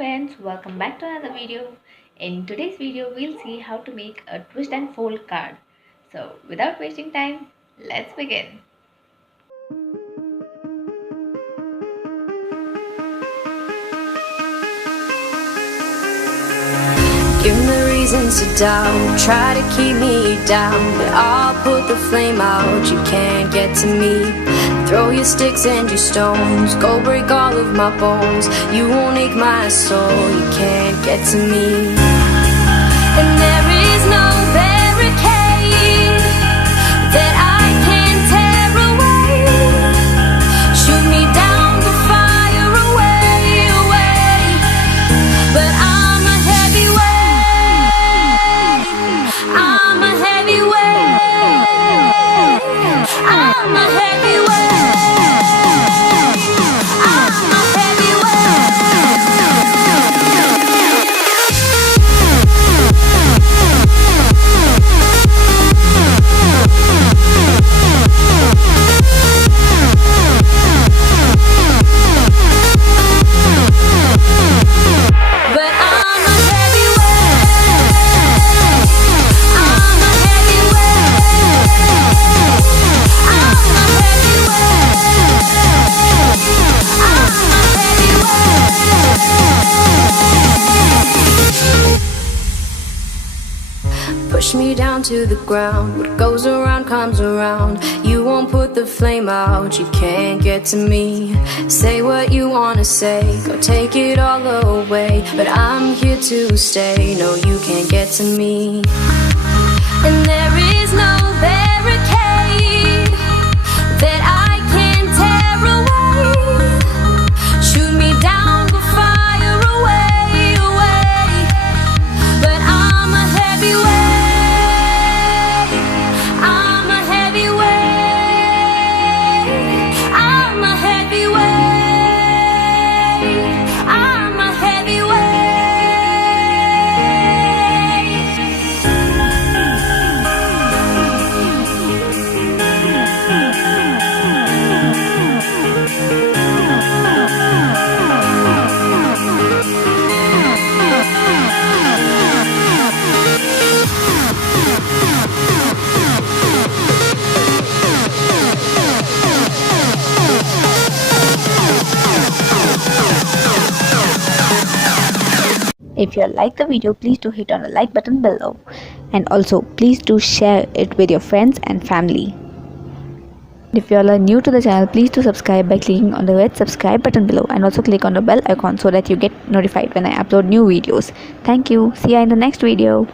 friends, welcome back to another video. In today's video, we'll see how to make a twist and fold card. So without wasting time, let's begin. Give me reasons to doubt, try to keep me down, but I'll put the flame out, you can't get to me. Throw your sticks and your stones, go break all of my bones. You won't ache my soul, you can't get to me. And there is no barricade that I can tear away. Shoot me down to fire away, away. But I'm a heavyweight, I'm a heavyweight, I'm a heavyweight. Push me down to the ground, what goes around comes around. You won't put the flame out, you can't get to me. Say what you wanna say, go take it all away, but I'm here to stay, no you can't get to me. And there is no barricade that I can tear away. Shoot me down, go fire away, away. But I'm a heavyweight, If you like the video, please do hit on the like button below. And also, please do share it with your friends and family. If you all are new to the channel, please do subscribe by clicking on the red subscribe button below. And also click on the bell icon so that you get notified when I upload new videos. Thank you. See you in the next video.